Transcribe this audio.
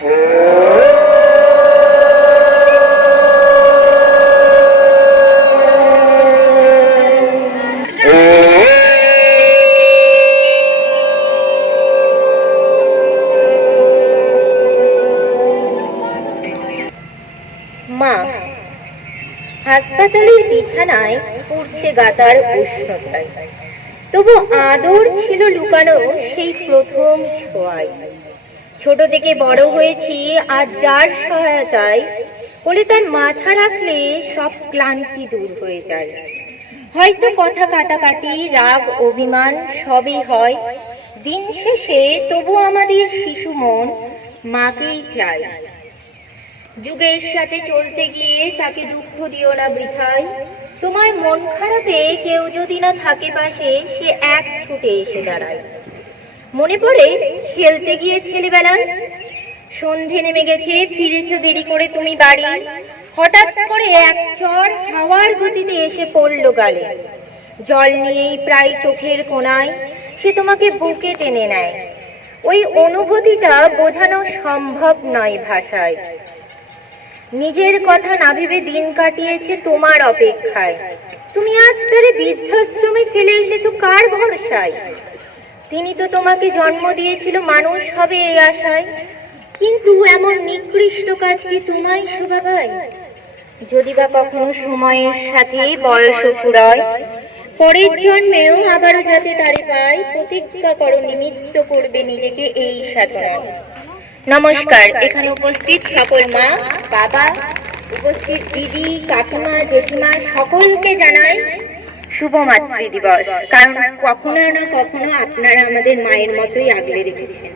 মা হাসপাতালের বিছানায় পড়ছে গাতার উষ্ণতায়। তবু আদর ছিল লুকানো সেই প্রথম ছোঁয়ায়। ছোট থেকে বড় হয়েছি আর যার সহায়তায় বলে তার মাথা রাখলে সব ক্লান্তি দূর হয়ে যায়। হয়তো কথা কাটাকাটি, রাগ, অভিমান সবই হয়। দিন শেষে তবু আমাদের শিশু মন মাকেই চায়। যুগের সাথে চলতে গিয়ে তাকে দুঃখ দিও না বৃথায় তোমার মন খারাপে কেউ যদি না থাকে পাশে, সে এক ছুটে এসে দাঁড়ায়। মনে পড়ে খেলতে গিয়ে ছেলেবেলায় সন্ধে নেমে গেছে, ফিরেছ দেরি করে তুমি বাড়ি। হঠাৎ করে এক চর হাওয়ার গতিতে এসে পড়ল গালে। জল নিয়েই প্রায় চোখের কোণায় সে তোমাকে বুকে টেনে নেয়। ওই অনুভূতিটা বোঝানো সম্ভব নয় ভাষায়। নিজের কথা না ভেবে দিন কাটিয়েছে তোমার অপেক্ষায়। তুমি আজ তারে বৃদ্ধাশ্রমে ফেলে এসেছ, কার ভরসায়? তিনি তো তোমাকে জন্ম দিয়েছিল, মানুষ হবে এই আশায়। কিন্তু এমন নিকৃষ্ট কাজ কি তোমায় শোভা পায়? যদি বা কখনো সময়ের সাথে বয়স ফুরায়, পরের জন্মেও আবারও যাতে তারে পায়, প্রতিজ্ঞা করো, নিমিত্ত করবে নিজেকে এই সাধনায় নমস্কার, এখানে উপস্থিত সকল মা, বাবা, উপস্থিত দিদি, কাকিমা, জেঠিমা, সকলকে জানাই শুভ মাতৃ দিবস। কারণ কখনো না কখনো আপনারা আমাদের মায়ের মতোই আগলে রেখেছেন।